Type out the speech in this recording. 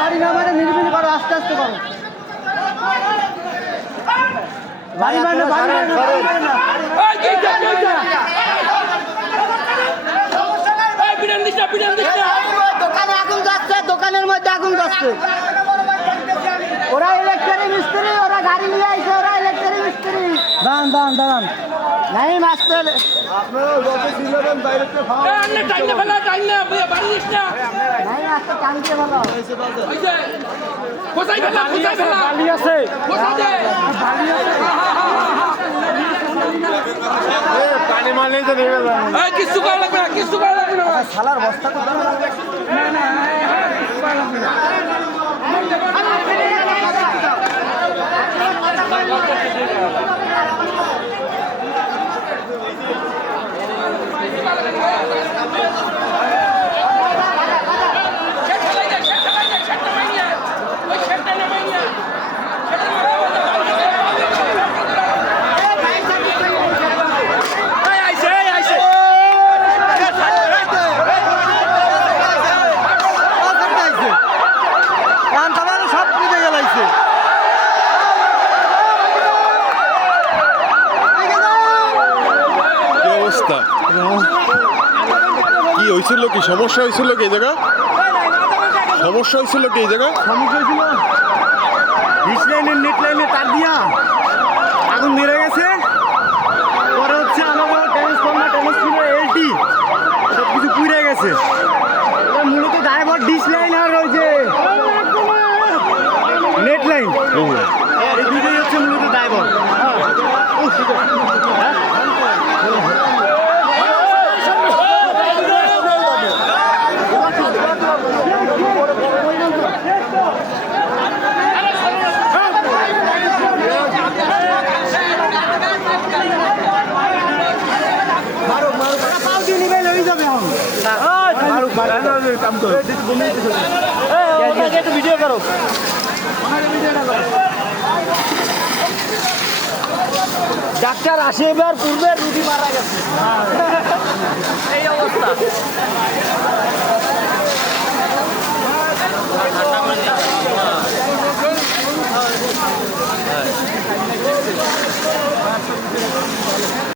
বাড়ি না মানে নিরিবিলি করো, আস্তে আস্তে করো। বাড়ি মানে দোকানে আগুন যাচ্ছে, দোকানের মধ্যে আগুন যাচ্ছে। ওরা ইলেকট্রিক মিস্ত্রি, ওরা গাড়ি নিয়ে আইছে, ওরা ইলেকট্রিক মিস্ত্রি। দাঁড়ান দাঁড়ান দাঁড়ান, নাই মাস্তে পানি মারলে তো নেমে যাবে। কিছু করা লাগবে না, কিছু করা লাগবে না। শালার বস্তা তো কি হয়েছিল, কি সমস্যা হয়েছিল, কি এই জায়গা সমস্যা হয়েছিল, কি এই জায়গা সমস্যা হয়েছিল ডিশ লাইনের নেট লাইনে তার দিয়া আগুন ধরে গেছে। পরে হচ্ছে আমার ট্রান্সফর্মার এলটি সব কিছু পুড়ে গেছে। মূলত ড্রাইভার ডিশ লাইন আর ওই যে নেট লাইন এই দুটোই হচ্ছে মূলত ড্রাইভার। ভিডিও করো, ডাক্তার আসে এবার পূর্বে রুগী মারা গেছে এই অবস্থা।